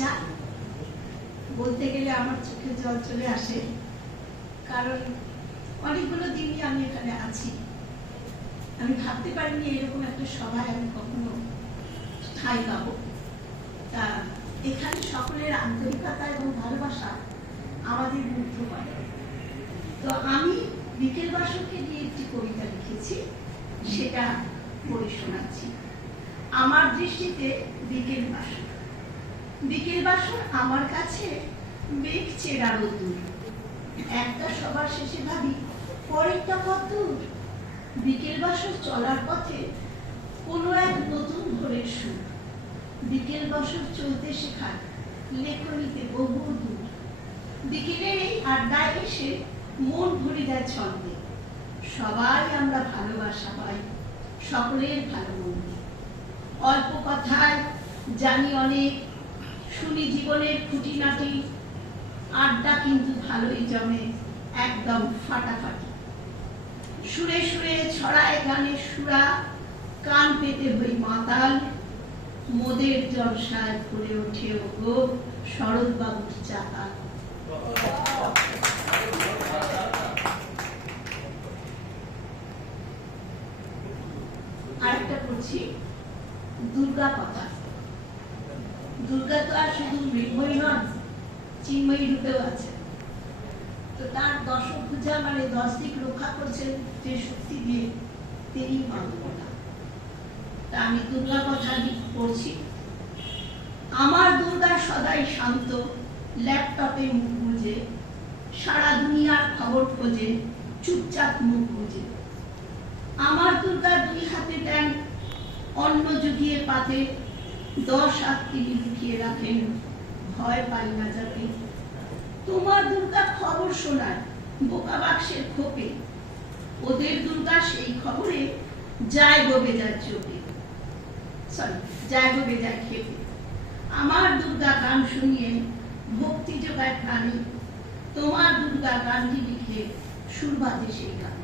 চাই। বলতে গেলে আমার চোখে জল চলে আসে, কারণ অনেকগুলো দিনই আমি এখানে আছি। আমি ভাবতে পারিনি এরকম একটা সভায় আমি কখনো ঠাঁই পাবো। তা এখানে সকলের আন্তরিকতা এবং ভালোবাসা আমাদের মুগ্ধ করে। তো আমি বিকেল বাসরকে নিয়ে একটি কবিতা লিখেছি, সেটা পড়ে শোনাচ্ছি। আমার দৃষ্টিতে বিকেল বাসর। বিকেল বাসর আমার কাছে মেঘ চেরা রোদ্দুর। একটা সবার শেষে ভাবি পরেরটা কত দূর। বিকেল বাসর চলার পথে কোনো এক নতুন ভোরের সুর। বিকেল বাসর চলতে শেখার লেখনীতে বহু দূর। বিকেলের এই আড্ডায় এসে মন ভরে যায় ছন্দে। সবাই আমরা ভালোবাসা পাই সকলের ভালো মন্দ। অল্প কথায় জানি অনেক, শুনি জীবনের খুঁটিনাটি। আড্ডা কিন্তু ভালোই জমে একদম ফাটাফাটি। সুরে সুরে ছড়ায় গানের সুরা, কান পেতে হই মাতাল। মোদের জলসায় ভরে ওঠে ওগো শরৎবাবুর চাতাল। আরেকটা পড়ছি, দুর্গা কথা। দুর্গা তো আর শুধু মৃন্ময়ী নন, চিন্ময়ী রূপেও আছে। তো তার দশভুজা মানে 10 দিক রক্ষা করছেন যে শক্তি দিয়ে, তিনি মা দুর্গা। তা আমি দুর্গা কথা পড়ছি। আমার দুর্গা সদাই শান্ত, ল্যাপটপে মুখ বুঝে, সারা দুনিয়ার খবর খোঁজে, চুপচাপ মুখ বুঝে। আমার দুর্গা 2 হাতে দেন অন্ন জুগিয়ে পাতে, 10 হাত তিনি লুকিয়ে রাখেন, ভয় পাই না যাতে। তোমার দুর্গা খবর শোনায় বোকা বাক্সের খোপে, ওদের দুর্গা সেই খবরে যায় গো বেজার চোখে, যায় গো বেজার খেপে। আমার দুর্গা গান শুনিয়ে ভক্তি জোগায় প্রাণী, তোমার দুর্গা গানটি লিখে সুর বাজে সেই গান।